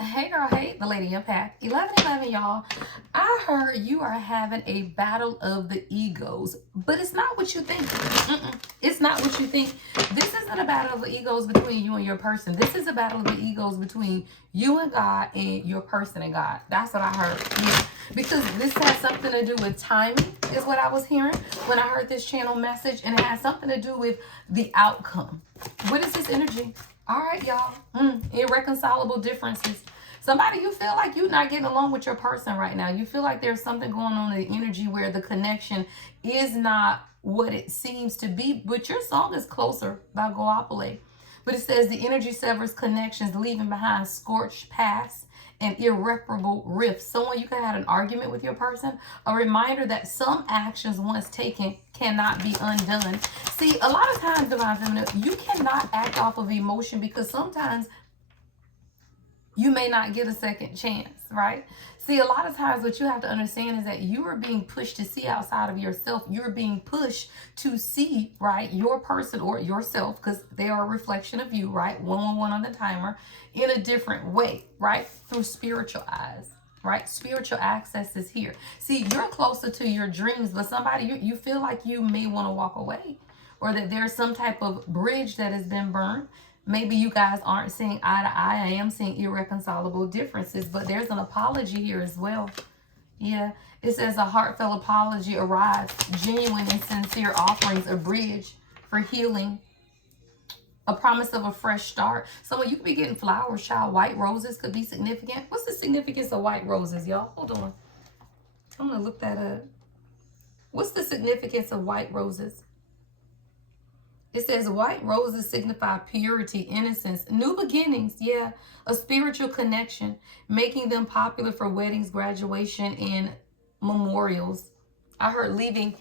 Hey girl, hey, the Lady Empath. 1111, y'all. I heard you are having a battle of the egos, but it's not what you think. It's not what you think. This isn't a battle of the egos between you and your person. This is a battle of the egos between you and God and your person and God. That's what I heard. Yeah. Because this has something to do with timing, is what I was hearing when I heard this channel message, and it has something to do with the outcome. What is this energy? All right, y'all. Irreconcilable differences. Somebody, you feel like you're not getting along with your person right now. You feel like there's something going on in the energy where the connection is not what it seems to be. But your song is Closer by Goapele. But it says the energy severs connections, leaving behind scorched paths and irreparable rifts. Someone, you could have had an argument with your person. A reminder that some actions once taken cannot be undone. See, a lot of times, Divine Feminine, you cannot act off of emotion because sometimes you may not get a second chance, right? See, a lot of times what you have to understand is that you are being pushed to see outside of yourself. You're being pushed to see, right, your person or yourself, because they are a reflection of you, right? 111 on the timer, in a different way, right? Through spiritual eyes, right? Spiritual access is here. See, you're closer to your dreams, but somebody, you feel like you may want to walk away, or that there's some type of bridge that has been burned. Maybe you guys aren't seeing eye to eye. I am seeing irreconcilable differences, but there's an apology here as well. Yeah, it says a heartfelt apology arrives, genuine and sincere offerings, a bridge for healing, a promise of a fresh start. So you could be getting flowers, child. White roses could be significant. What's the significance of white roses, y'all? Hold on. I'm going to look that up. What's the significance of white roses? It says white roses signify purity, innocence, new beginnings. Yeah, a spiritual connection, making them popular for weddings, graduation, and memorials. I heard leaving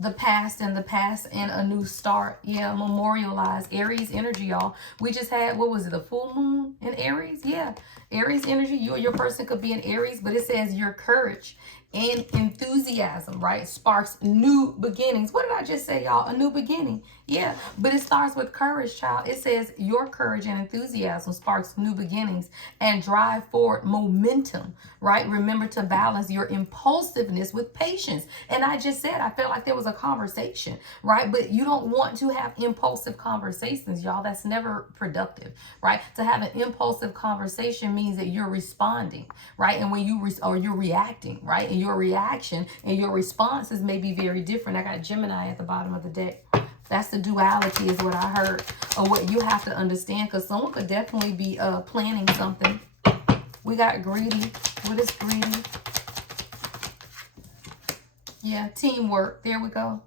the past and a new start. Yeah, memorialize. Aries energy, y'all. We just had, what was it, a full moon in Aries? Yeah, Aries energy. You or your person could be in Aries, but it says your courage and enthusiasm, right, sparks new beginnings. What did I just say, y'all? A new beginning. Yeah, but it starts with courage, child. It says your courage and enthusiasm sparks new beginnings and drive forward momentum, right? Remember to balance your impulsiveness with patience. And I just said, I felt like there was a conversation, right? But you don't want to have impulsive conversations, y'all. That's never productive, right? To have an impulsive conversation means that you're responding, right? And when you're reacting, right? And your reaction and your responses may be very different. I got Gemini at the bottom of the deck. That's the duality is what I heard, or what you have to understand, because someone could definitely be planning something. We got greedy. What is greedy? Yeah, teamwork. There we go.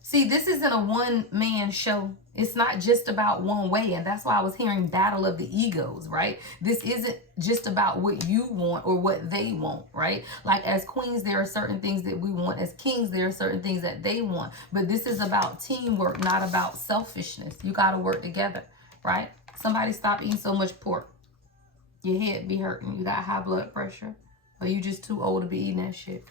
See, this isn't a one-man show. It's not just about one way. And that's why I was hearing battle of the egos, right? This isn't just about what you want or what they want, right? Like as queens, there are certain things that we want. As kings, there are certain things that they want. But this is about teamwork, not about selfishness. You got to work together, right? Somebody stop eating so much pork. Your head be hurting. You got high blood pressure. Or you just too old to be eating that shit.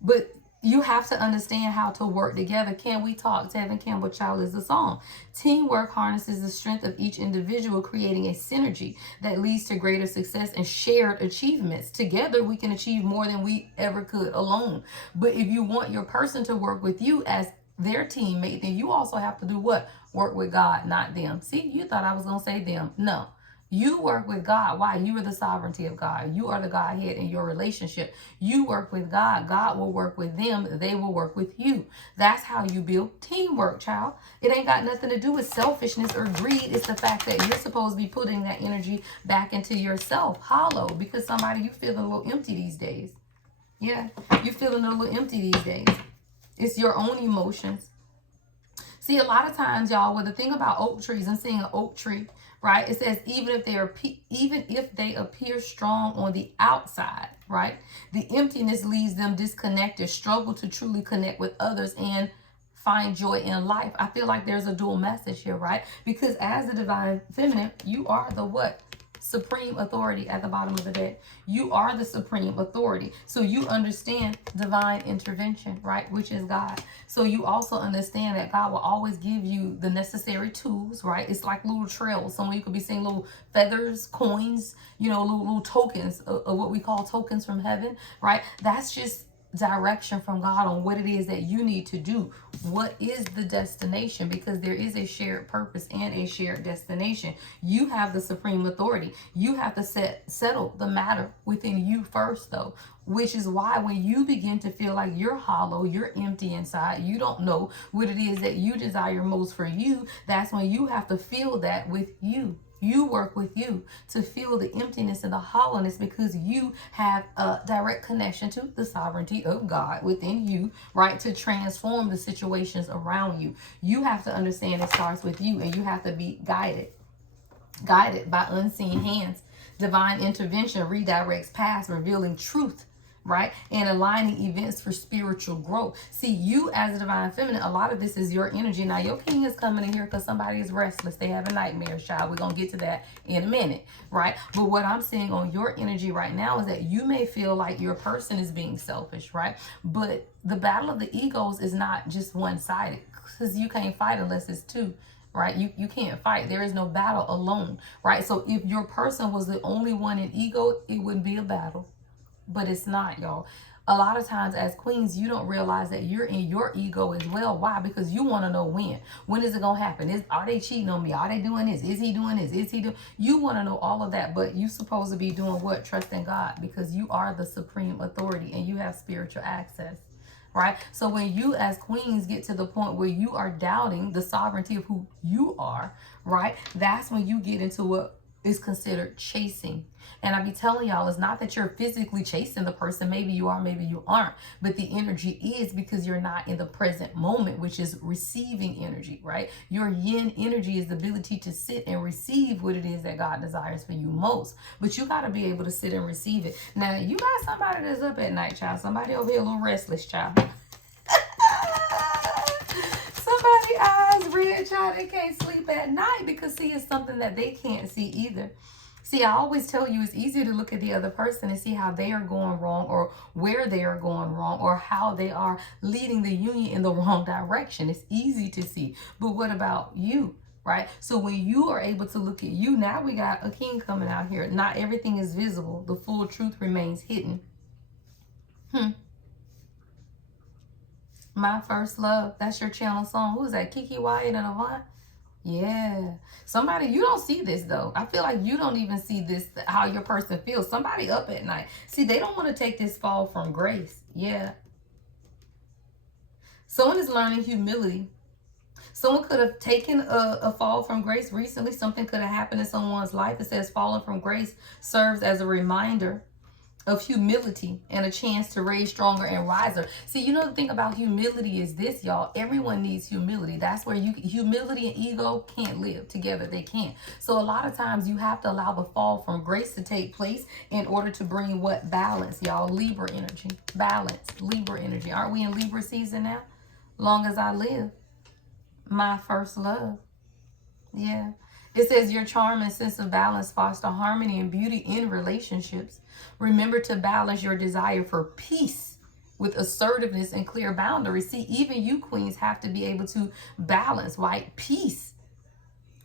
But you have to understand how to work together. Can we talk? Tevin Campbell Child is the song. Teamwork harnesses the strength of each individual, creating a synergy that leads to greater success and shared achievements. Together, we can achieve more than we ever could alone. But if you want your person to work with you as their teammate, then you also have to do what? Work with God, not them. See, you thought I was going to say them. No. You work with God. Why? You are the sovereignty of God. You are the Godhead in your relationship. You work with God. God will work with them. They will work with you. That's how you build teamwork, child. It ain't got nothing to do with selfishness or greed. It's the fact that you're supposed to be putting that energy back into yourself. Hollow. Because somebody, you feeling a little empty these days. Yeah. You're feeling a little empty these days. It's your own emotions. See, a lot of times, y'all, with the thing about oak trees, I'm seeing an oak tree, right? It says even if they appear strong on the outside, right? The emptiness leaves them disconnected, struggle to truly connect with others and find joy in life. I feel like there's a dual message here, right? Because as the divine feminine, you are the what? supreme authority at the bottom of the deck. You are the supreme authority. So you understand divine intervention, right? Which is God. So you also understand that God will always give you the necessary tools, right? It's like little trails. Some of you could be seeing little feathers, coins, you know, little tokens of what we call tokens from heaven, right? That's just direction from God on what it is that you need to do. What is the destination? Because there is a shared purpose and a shared destination. You have the supreme authority. You have to settle the matter within you first, though, which is why when you begin to feel like you're hollow, you're empty inside, you don't know what it is that you desire most for you, that's when you have to feel that with you. You work with you to feel the emptiness and the hollowness, because you have a direct connection to the sovereignty of God within you, right? To transform the situations around you. You have to understand it starts with you, and you have to be guided by unseen hands. Divine intervention redirects paths, revealing truth, right? And aligning events for spiritual growth. See, you as a divine feminine, a lot of this is your energy. Now, your king is coming in here because somebody is restless. They have a nightmare, child. We're going to get to that in a minute, right? But what I'm seeing on your energy right now is that you may feel like your person is being selfish, right? But the battle of the egos is not just one-sided, because you can't fight unless it's two. Right? You can't fight. There is no battle alone, right? So if your person was the only one in ego, it wouldn't be a battle. But it's not, y'all. A lot of times as queens, you don't realize that you're in your ego as well. Why? Because you want to know when. When is it going to happen? Are they cheating on me? Are they doing this? Is he doing this? Is he doing... You want to know all of that, but you're supposed to be doing what? Trusting God, because you are the supreme authority and you have spiritual access. Right? So when you as queens get to the point where you are doubting the sovereignty of who you are, right? That's when you get into what is considered chasing. And I be telling y'all, it's not that you're physically chasing the person. Maybe you are, maybe you aren't. But the energy is because you're not in the present moment, which is receiving energy, right? Your yin energy is the ability to sit and receive what it is that God desires for you most. But you got to be able to sit and receive it. Now, you got somebody that's up at night, child. Somebody over here a little restless, child. Somebody eyes red, child. They can't sleep at night because, see, it's something that they can't see either. See, I always tell you it's easier to look at the other person and see how they are going wrong, or where they are going wrong, or how they are leading the union in the wrong direction. It's easy to see. But what about you, right? So when you are able to look at you, now we got a king coming out here. Not everything is visible. The full truth remains hidden. My First Love. That's your channel song. Who's that? Kiki Wyatt and Avant? Yeah. Somebody, you don't see this though. I feel like you don't even see this, how your person feels. Somebody up at night. See, they don't want to take this fall from grace. Yeah. Someone is learning humility. Someone could have taken a fall from grace recently. Something could have happened in someone's life. It says falling from grace serves as a reminder of humility and a chance to raise stronger and wiser. See, you know, the thing about humility is this, y'all. Everyone needs humility. That's where humility and ego can't live together. They can't. So a lot of times you have to allow the fall from grace to take place in order to bring what? Balance, y'all. Libra energy. Balance. Libra energy. Aren't we in Libra season now? Long as I live. My first love. Yeah. It says your charm and sense of balance foster harmony and beauty in relationships. Remember to balance your desire for peace with assertiveness and clear boundaries. See, even you queens have to be able to balance, right? Peace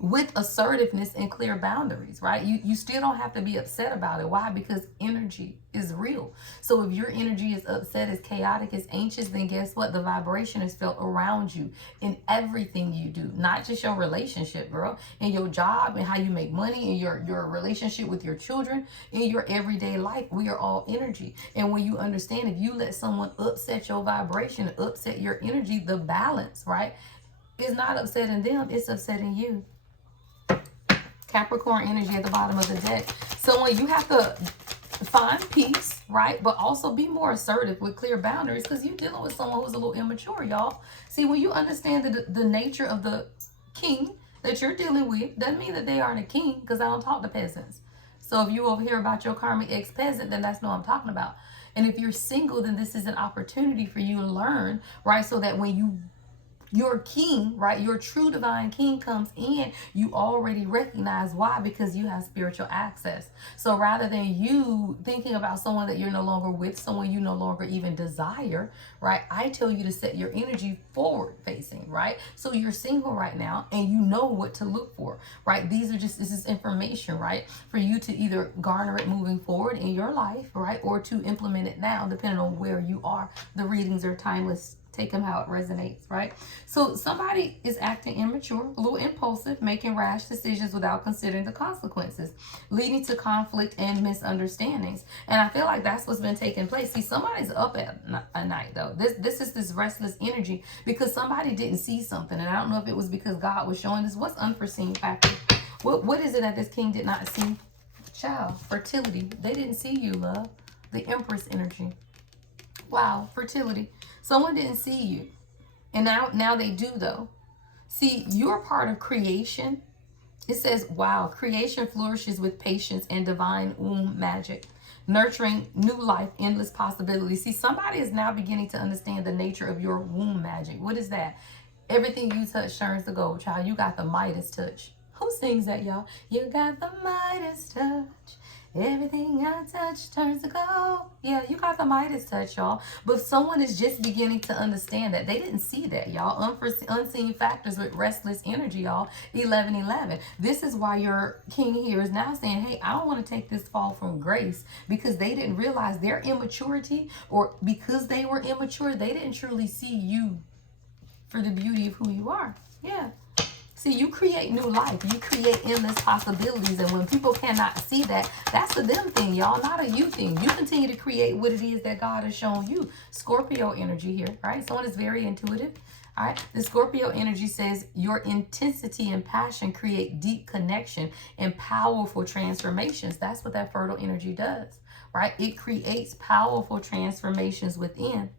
with assertiveness and clear boundaries, right? You still don't have to be upset about it. Why? Because energy is real. So if your energy is upset, is chaotic, is anxious, then guess what? The vibration is felt around you in everything you do, not just your relationship, girl, in your job and how you make money, in your relationship with your children, in your everyday life. We are all energy. And when you understand, if you let someone upset your vibration, upset your energy, the balance, right, is not upsetting them, it's upsetting you. Capricorn energy at the bottom of the deck. So when you have to find peace, right, but also be more assertive with clear boundaries, because you're dealing with someone who's a little immature, y'all. See, when you understand the nature of the king that you're dealing with, doesn't mean that they aren't a king, because I don't talk to peasants. So if you over here about your karmic ex-peasant, then that's what I'm talking about. And if you're single, then this is an opportunity for you to learn, right, so that when you your king, right? Your true divine king comes in, you already recognize why, because you have spiritual access. So rather than you thinking about someone that you're no longer with, someone you no longer even desire, right? I tell you to set your energy forward facing, right? So you're single right now and you know what to look for, right? This is information, right? For you to either garner it moving forward in your life, right? Or to implement it now, depending on where you are. The readings are timeless. Take them how it resonates, right? So somebody is acting immature, a little impulsive, making rash decisions without considering the consequences, leading to conflict and misunderstandings. And I feel like that's what's been taking place. See, somebody's up at a night though. This is this restless energy because somebody didn't see something. And I don't know if it was because God was showing this. What's unforeseen factor? What is it that this king did not see? Child, fertility. They didn't see you, love. The Empress energy. Wow, fertility. Someone didn't see you. And now they do though. See, you're part of creation. It says, wow, creation flourishes with patience and divine womb magic, nurturing new life, endless possibilities. See, somebody is now beginning to understand the nature of your womb magic. What is that? Everything you touch turns to gold, child. You got the Midas touch. Who sings that, y'all? You got the Midas touch. Everything I touch turns to gold. Yeah, you got the Midas touch, y'all. But someone is just beginning to understand that. They didn't see that, y'all. Unseen factors with restless energy, y'all. 11:11. This is why your king here is now saying, hey, I don't want to take this fall from grace, because they didn't realize their immaturity, or because they were immature, they didn't truly see you for the beauty of who you are. Yeah. See, you create new life. You create endless possibilities. And when people cannot see that, that's a them thing, y'all, not a you thing. You continue to create what it is that God has shown you. Scorpio energy here, right? Someone is very intuitive. All right. The Scorpio energy says your intensity and passion create deep connection and powerful transformations. That's what that fertile energy does, right? It creates powerful transformations within.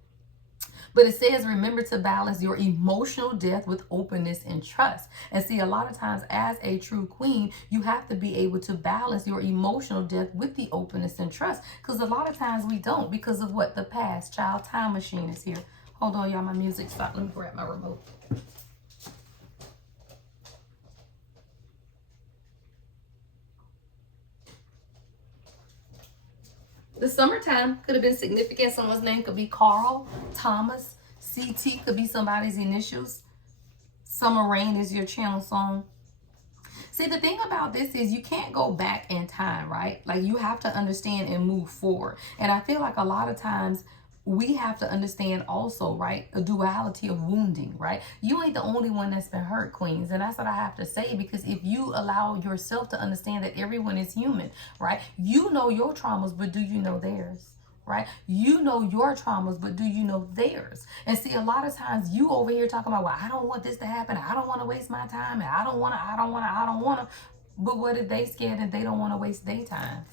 But it says, remember to balance your emotional depth with openness and trust. And see, a lot of times as a true queen, you have to be able to balance your emotional depth with the openness and trust. Because a lot of times we don't, because of what? The past. Child time machine is here. Hold on, y'all. My music stopped. Let me grab my remote. The summertime could have been significant. Someone's name could be Carl, Thomas. CT could be somebody's initials. Summer Rain is your channel song. See, the thing about this is you can't go back in time, right? Like, you have to understand and move forward. And I feel like a lot of times we have to understand also, right, a duality of wounding, right? You ain't the only one that's been hurt, queens. And that's what I have to say, because if you allow yourself to understand that everyone is human, right? You know your traumas, but do you know theirs? Right? You know your traumas, but do you know theirs? And see, a lot of times you over here talking about, well, I don't want this to happen. I don't want to waste my time. And I don't want to. But what if they scared and they don't want to waste their time?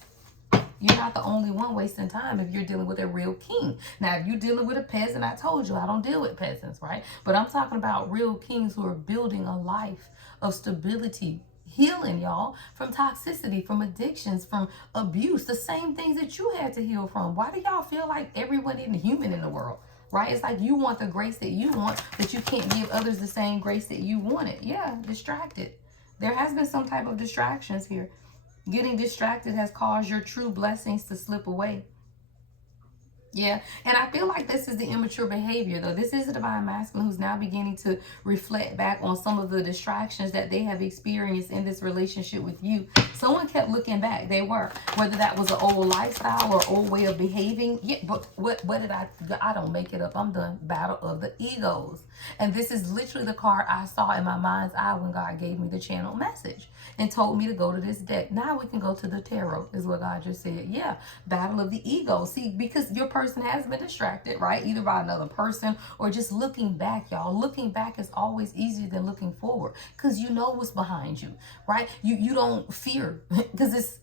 You're not the only one wasting time if you're dealing with a real king. Now, if you're dealing with a peasant, I told you, I don't deal with peasants, right? But I'm talking about real kings who are building a life of stability, healing, y'all, from toxicity, from addictions, from abuse, the same things that you had to heal from. Why do y'all feel like everyone isn't human in the world, right? It's like you want the grace that you want, but you can't give others the same grace that you wanted. Yeah, distracted. There has been some type of distractions here. Getting distracted has caused your true blessings to slip away. Yeah, and I feel like this is the immature behavior, though. This is the divine masculine who's now beginning to reflect back on some of the distractions that they have experienced in this relationship with you. Someone kept looking back. They were, whether that was an old lifestyle or old way of behaving. Yeah, but what did I don't make it up. I'm done. Battle of the egos. And this is literally the card I saw in my mind's eye when God gave me the channel message and told me to go to this deck. Now we can go to the tarot, is what God just said. Yeah, battle of the ego. See, because your person has been distracted, right? Either by another person or just looking back, y'all. Looking back is always easier than looking forward, because you know what's behind you, right? You don't fear because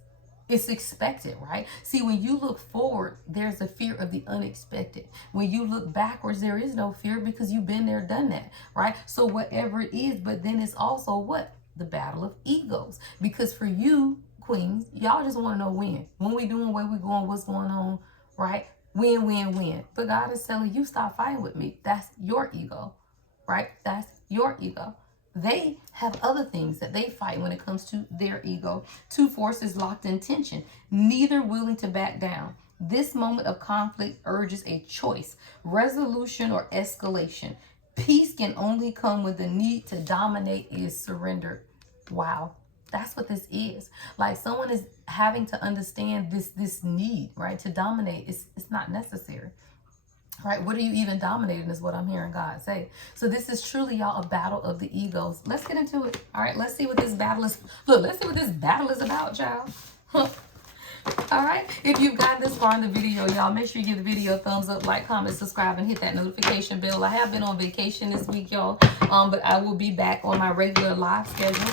it's expected, right? See, when you look forward, there's a fear of the unexpected. When you look backwards, there is no fear because you've been there, done that, right? So whatever it is, but then it's also what? The battle of egos. Because for you, queens, y'all just want to know when. When we doing, where we going, what's going on, right? When. But God is telling you, stop fighting with me. That's your ego. right? That's your ego. They have other things that they fight when it comes to their ego. Two forces locked in tension, neither willing to back down. This moment of conflict urges a choice, resolution or escalation. Peace can only come when the need to dominate is surrendered. Wow. That's what this is. Like someone is having to understand this need, right? To dominate. It's not necessary. Right? What are you even dominating is what I'm hearing God say. So this is truly, y'all, a battle of the egos. Let's get into it. All right, let's see what this battle is. Look, let's see what this battle is about, y'all. All right, if you've gotten this far in the video, y'all, make sure you give the video a thumbs up, like, comment, subscribe, and hit that notification bell. I have been on vacation this week, y'all, but I will be back on my regular live schedule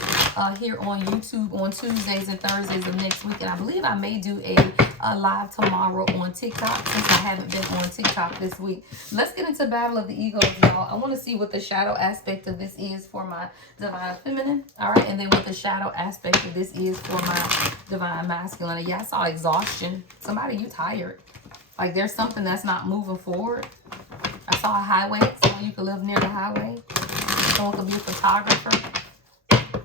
here on YouTube on Tuesdays and Thursdays of next week. And I believe I may do a live tomorrow on TikTok since I haven't been on TikTok this week. Let's get into Battle of the Egos, y'all. I want to see what the shadow aspect of this is for my Divine Feminine, all right, and then what the shadow aspect of this is for my Divine Masculine. Yeah, I saw exhaustion. Somebody, you tired. Like there's something that's not moving forward. I saw a highway. Someone, you could live near the highway. Someone could be a photographer.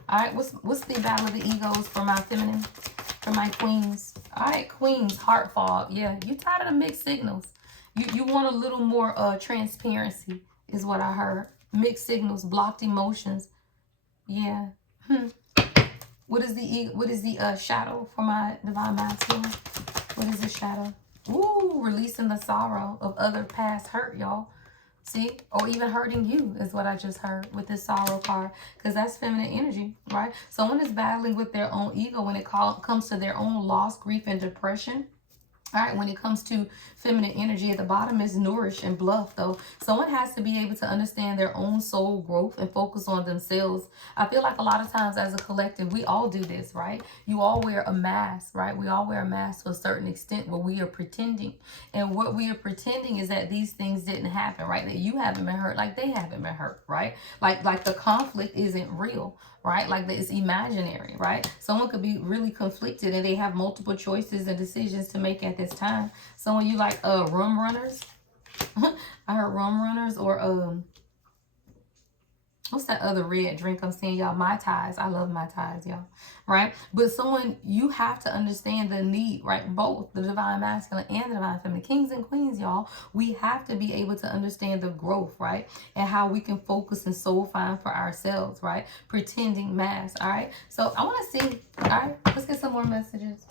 All right, what's the Battle of the Egos for my feminine, for my queens? All right, queens, heart fog. Yeah, you tired of the mixed signals. You want a little more transparency is what I heard. Mixed signals, blocked emotions. Yeah. What is the shadow for my Divine Masculine? What is the shadow? Ooh, releasing the sorrow of other past hurt, y'all. See? Or even hurting you is what I just heard with this sorrow card. Because that's feminine energy, right? Someone is battling with their own ego when it comes to their own loss, grief, and depression. All right, when it comes to feminine energy, at the bottom is nourish and bluff, though. Someone has to be able to understand their own soul growth and focus on themselves. I feel like a lot of times as a collective, we all do this, right? You all wear a mask, right? We all wear a mask to a certain extent where we are pretending. And what we are pretending is that these things didn't happen, right? That you haven't been hurt like they haven't been hurt, right? Like the conflict isn't real, right? Like it's imaginary, right? Someone could be really conflicted and they have multiple choices and decisions to make at this time. Someone, you like rum runners. I heard rum runners, or what's that other red drink I'm seeing, y'all? Mai Tais. I love Mai Tais, y'all. Right? But someone, you have to understand the need, right? Both the Divine Masculine and the Divine Feminine. Kings and queens, y'all. We have to be able to understand the growth, right? And how we can focus and soul find for ourselves, right? Pretending masks, all right? So I want to see, all right? Let's get some more messages.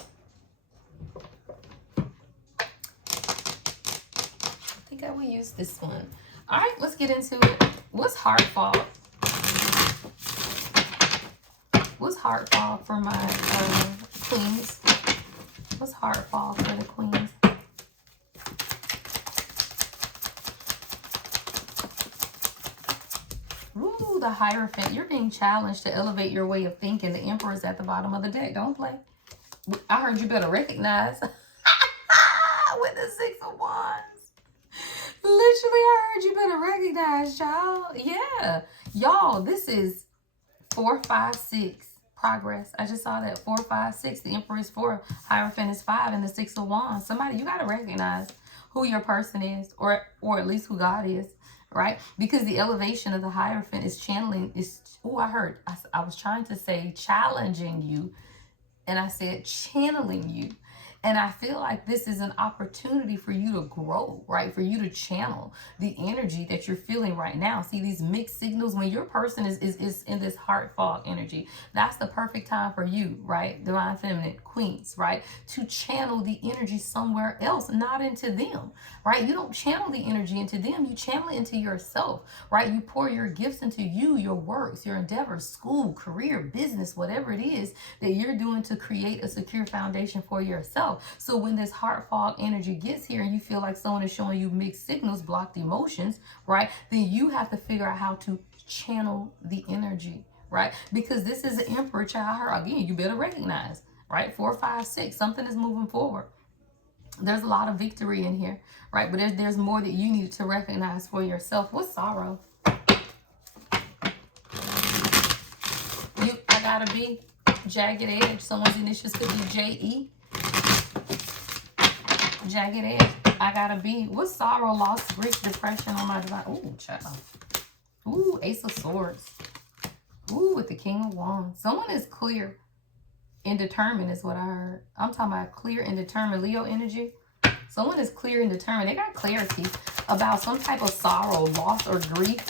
I think I will use this one. All right, let's get into it. What's heart fog? What's heart fog for my queens? What's heart fog for the queens? Ooh, the Hierophant. You're being challenged to elevate your way of thinking. The Emperor's at the bottom of the deck. Don't play. I heard you better recognize. With the Six of Wands. Literally, I heard you better recognize, y'all. Yeah. Y'all, this is 4, 5, 6. Progress. I just saw that. 4, 5, 6. The Emperor is 4. Hierophant is 5. And the Six of Wands. Somebody, you got to recognize who your person is. Or at least who God is. Right? Because the elevation of the Hierophant is channeling. I was trying to say challenging you. And I said channeling you. And I feel like this is an opportunity for you to grow, right? For you to channel the energy that you're feeling right now. See these mixed signals when your person is in this heart fog energy. That's the perfect time for you, right? Divine Feminine, queens, right? To channel the energy somewhere else, not into them, right? You don't channel the energy into them. You channel it into yourself, right? You pour your gifts into you, your works, your endeavors, school, career, business, whatever it is that you're doing to create a secure foundation for yourself. So when this heart fog energy gets here and you feel like someone is showing you mixed signals, blocked emotions, right? Then you have to figure out how to channel the energy, right? Because this is the Emperor, child. Again, you better recognize, right? 4, 5, 6. Something is moving forward. There's a lot of victory in here, right? But there's more that you need to recognize for yourself. What's sorrow? I gotta be jagged edge. Someone's initials could be J-E. Jagged edge. I gotta be. What's sorrow, loss, grief, depression on my divine? Ooh, child. Ooh, Ace of Swords. Ooh, with the King of Wands. Someone is clear and determined is what I heard. I'm talking about clear and determined. Leo energy. Someone is clear and determined. They got clarity about some type of sorrow, loss, or grief.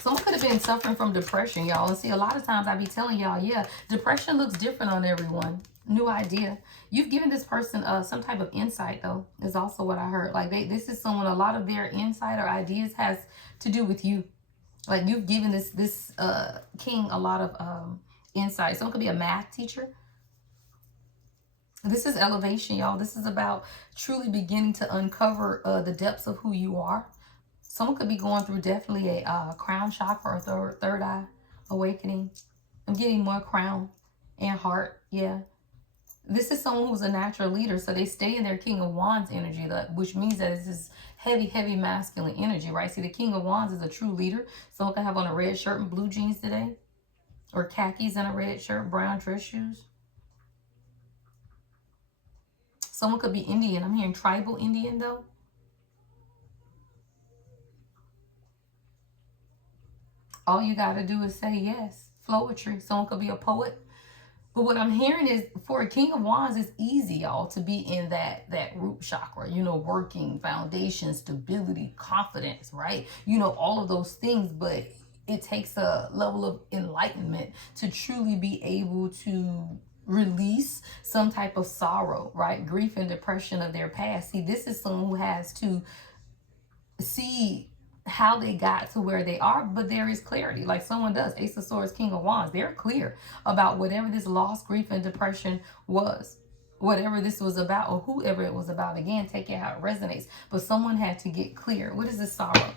Someone could have been suffering from depression, y'all. And see, a lot of times I be telling y'all, yeah, depression looks different on everyone. New idea. You've given this person some type of insight, though, is also what I heard. Like, this is someone, a lot of their insight or ideas has to do with you. Like, you've given this king a lot of insight. Someone could be a math teacher. This is elevation, y'all. This is about truly beginning to uncover the depths of who you are. Someone could be going through definitely a crown chakra or third eye awakening. I'm getting more crown and heart. Yeah. This is someone who's a natural leader. So they stay in their King of Wands energy, which means that it's this heavy, heavy masculine energy, right? See, the King of Wands is a true leader. Someone could have on a red shirt and blue jeans today. Or khakis and a red shirt, brown dress shoes. Someone could be Indian. I'm hearing tribal Indian, though. All you got to do is say yes. Poetry. Someone could be a poet. But what I'm hearing is for a King of Wands, it's easy, y'all, to be in that root chakra, you know, working, foundation, stability, confidence, right? You know, all of those things. But it takes a level of enlightenment to truly be able to release some type of sorrow, right? Grief and depression of their past. See, this is someone who has to see how they got to where they are, but there is clarity. Like someone does, Ace of Swords, King of Wands, they're clear about whatever this loss, grief, and depression was. Whatever this was about, or whoever it was about. Again, take it how it resonates. But someone had to get clear. What is this sorrow?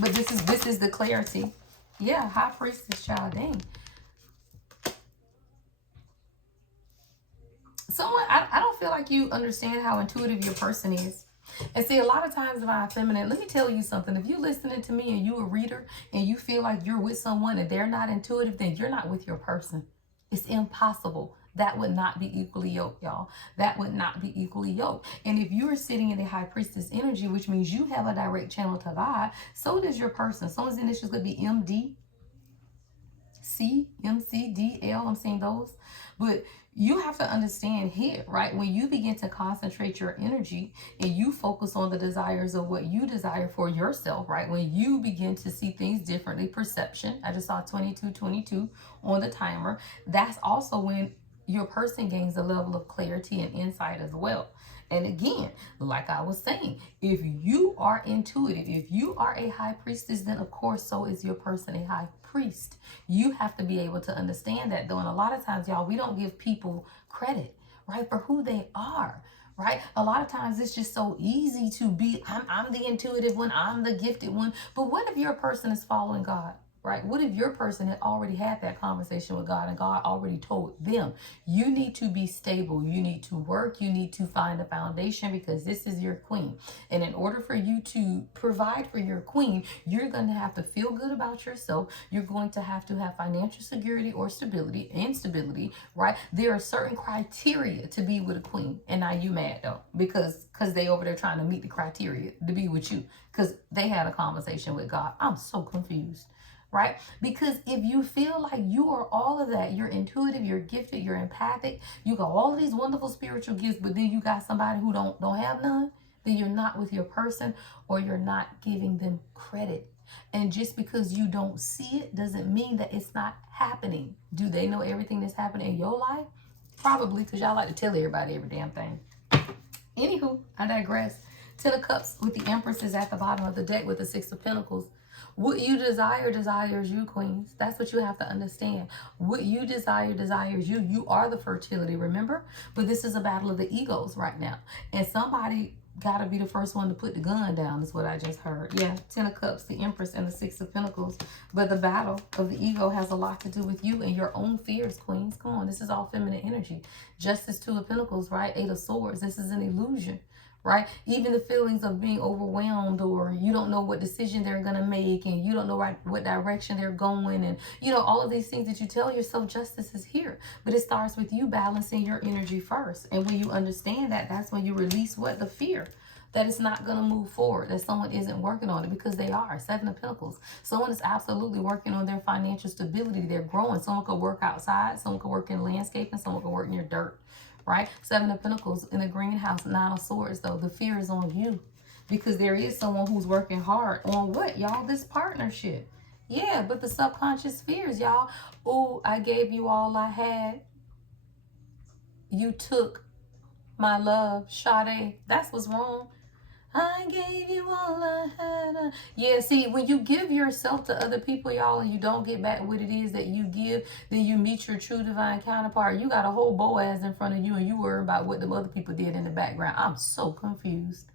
But this is the clarity. Yeah, High Priestess, child, dang. Someone, I don't feel like you understand how intuitive your person is. And see, a lot of times my feminine, let me tell you something. If you're listening to me and you're a reader and you feel like you're with someone and they're not intuitive, then you're not with your person. It's impossible. That would not be equally yoked, y'all. That would not be equally yoked. And if you are sitting in the High Priestess energy, which means you have a direct channel to God, so does your person. Someone's initials could be MD, C, MC, D, L. I'm seeing those. But you have to understand here, right? When you begin to concentrate your energy and you focus on the desires of what you desire for yourself, right? When you begin to see things differently, perception, I just saw 2222 on the timer. That's also when your person gains a level of clarity and insight as well. And again, like I was saying, if you are intuitive, if you are a high priestess, then of course, so is your person a high priest. You have to be able to understand that, though. And a lot of times, y'all, we don't give people credit, right, for who they are. Right? A lot of times it's just so easy to be, I'm the intuitive one, I'm the gifted one. But what if your person is following God? Right? What if your person had already had that conversation with God and God already told them, you need to be stable, you need to work, you need to find a foundation because this is your queen. And in order for you to provide for your queen, you're going to have to feel good about yourself. You're going to have financial security or stability and stability, right? There are certain criteria to be with a queen. And now you mad though, because they over there trying to meet the criteria to be with you because they had a conversation with God. I'm so confused. Right? Because if you feel like you are all of that, you're intuitive, you're gifted, you're empathic, you got all of these wonderful spiritual gifts, but then you got somebody who don't have none, then you're not with your person or you're not giving them credit. And just because you don't see it doesn't mean that it's not happening. Do they know everything that's happening in your life? Probably, because y'all like to tell everybody every damn thing. Anywho, I digress. 10 of Cups with the Empress is at the bottom of the deck with the 6 of Pentacles. What you desire desires you, queens. That's what you have to understand. What you desire desires you. You are the fertility, remember? But this is a battle of the egos right now. And somebody got to be the first one to put the gun down is what I just heard. Yeah, 10 of Cups, the Empress, and the 6 of Pentacles. But the battle of the ego has a lot to do with you and your own fears, queens. Come on, this is all feminine energy. Justice, 2 of Pentacles, right? 8 of Swords. This is an illusion. Right? Even the feelings of being overwhelmed or you don't know what decision they're going to make and you don't know what direction they're going and, you know, all of these things that you tell yourself, justice is here. But it starts with you balancing your energy first. And when you understand that, that's when you release what? The fear. that it's not going to move forward, that someone isn't working on it, because they are. Seven of Pentacles. Someone is absolutely working on their financial stability. They're growing. Someone could work outside. Someone could work in landscaping. Someone could work near dirt, right? Seven of Pentacles in the greenhouse. Nine of Swords, though. The fear is on you, because there is someone who's working hard on what, y'all? This partnership. Yeah, but the subconscious fears, y'all. Oh, I gave you all I had. You took my love. Sade, that's what's wrong. I gave you all I had. Yeah, see, when you give yourself to other people, y'all, and you don't get back what it is that you give, then you meet your true divine counterpart. You got a whole Boaz in front of you, and you worry about what the other people did in the background. I'm so confused,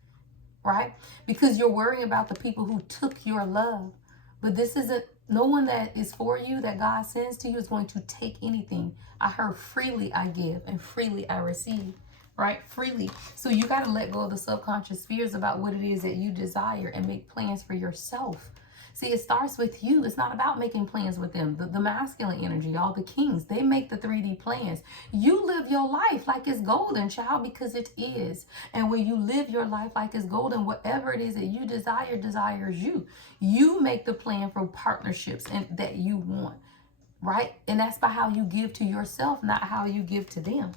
right? Because you're worrying about the people who took your love. But this isn't, no one that is for you, that God sends to you, is going to take anything. I heard freely I give and freely I receive. Right? Freely. So you got to let go of the subconscious fears about what it is that you desire and make plans for yourself. See, it starts with you. It's not about making plans with them. The masculine energy, all the kings, they make the 3D plans. You live your life like it's golden, child, because it is. And when you live your life like it's golden, whatever it is that you desire, desires you. You make the plan for partnerships and that you want, right? And that's by how you give to yourself, not how you give to them.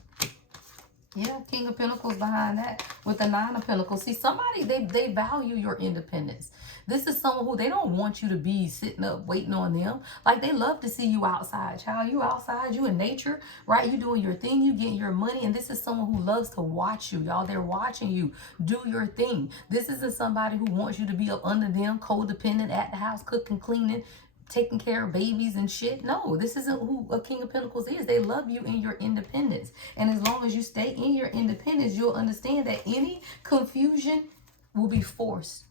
Yeah, King of Pentacles behind that with the Nine of Pentacles. See, somebody, they value your independence. This is someone who, they don't want you to be sitting up waiting on them. Like, they love to see you outside, child. You outside, you in nature, right? You doing your thing, you getting your money. And this is someone who loves to watch you, y'all. They're watching you do your thing. This isn't somebody who wants you to be up under them, codependent at the house, cooking, cleaning, taking care of babies and shit. No, this isn't who a King of Pentacles is. They love you in your independence. And as long as you stay in your independence, you'll understand that any confusion will be forced.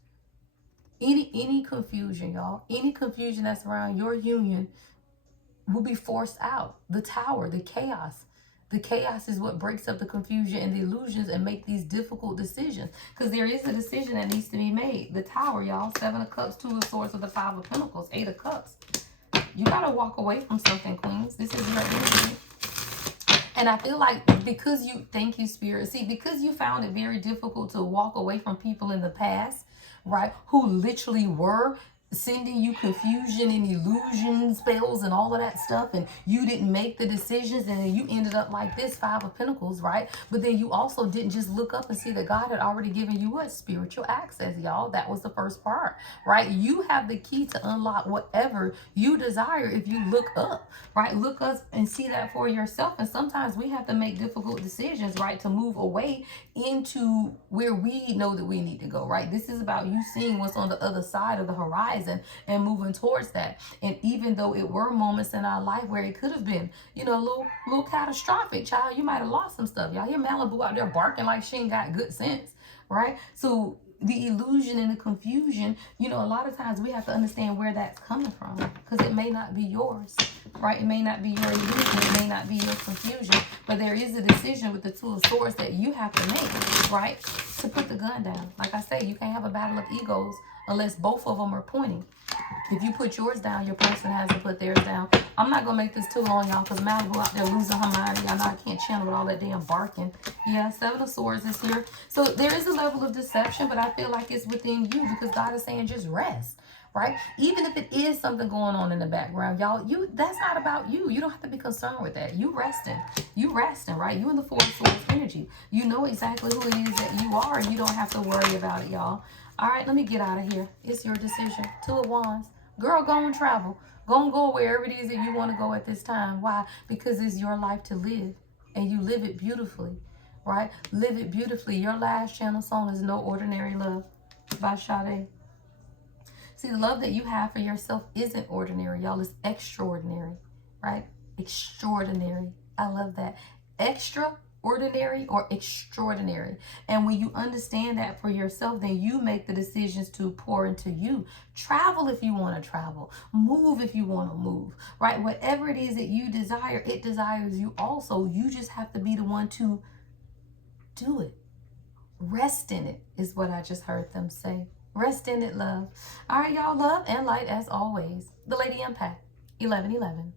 Any confusion, y'all, any confusion that's around your union will be forced out. The Tower, the chaos. The chaos is what breaks up the confusion and the illusions and make these difficult decisions. Because there is a decision that needs to be made. The Tower, y'all. Seven of Cups, Two of Swords with the Five of Pentacles, Eight of Cups. You got to walk away from something, Queens. This is your energy. And I feel like because you, thank you, Spirit. See, because you found it very difficult to walk away from people in the past, right, who literally were sending you confusion and illusion spells and all of that stuff, and you didn't make the decisions, and you ended up like this, Five of Pentacles, right? But then you also didn't just look up and see that God had already given you what? Spiritual access, y'all. That was the first part, right? You have the key to unlock whatever you desire if you look up, right? Look up and see that for yourself. And sometimes we have to make difficult decisions, right, to move away into where we know that we need to go, right? This is about you seeing what's on the other side of the horizon and moving towards that. And even though it were moments in our life where it could have been, you know, a little catastrophic, child, you might have lost some stuff. Y'all hear Malibu out there barking like she ain't got good sense, right? So the illusion and the confusion, you know, a lot of times we have to understand where that's coming from, because it may not be yours, right? It may not be your illusion, it may not be your confusion, but there is a decision with the Two of Swords that you have to make, right? To put the gun down. Like I say, you can't have a battle of egos unless both of them are pointing. If you put yours down, your person has to put theirs down. I'm not going to make this too long, y'all, because Malibu out there losing her mind. Y'all know I can't channel with all that damn barking. Yeah, Seven of Swords is here. So there is a level of deception, but I feel like it's within you, because God is saying just rest, right? Even if it is something going on in the background, y'all, that's not about you. You don't have to be concerned with that. You resting, right? You in the Four of Swords energy. You know exactly who it is that you are, and you don't have to worry about it, y'all. All right, let me get out of here. It's your decision. Two of Wands. Girl, go and travel. Go and go wherever it is that you want to go at this time. Why? Because it's your life to live, and you live it beautifully, right? Live it beautifully. Your last channel song is No Ordinary Love by Sade. See, the love that you have for yourself isn't ordinary, y'all. It's extraordinary, right? Extraordinary. I love that. Extraordinary or extraordinary. And when you understand that for yourself, then you make the decisions to pour into you. Travel if you want to travel. Move if you want to move, right? Whatever it is that you desire, it desires you also. You just have to be the one to do it. Rest in it is what I just heard them say. Rest in it, love. All right, y'all, love and light as always. The Lady Impact, 1111.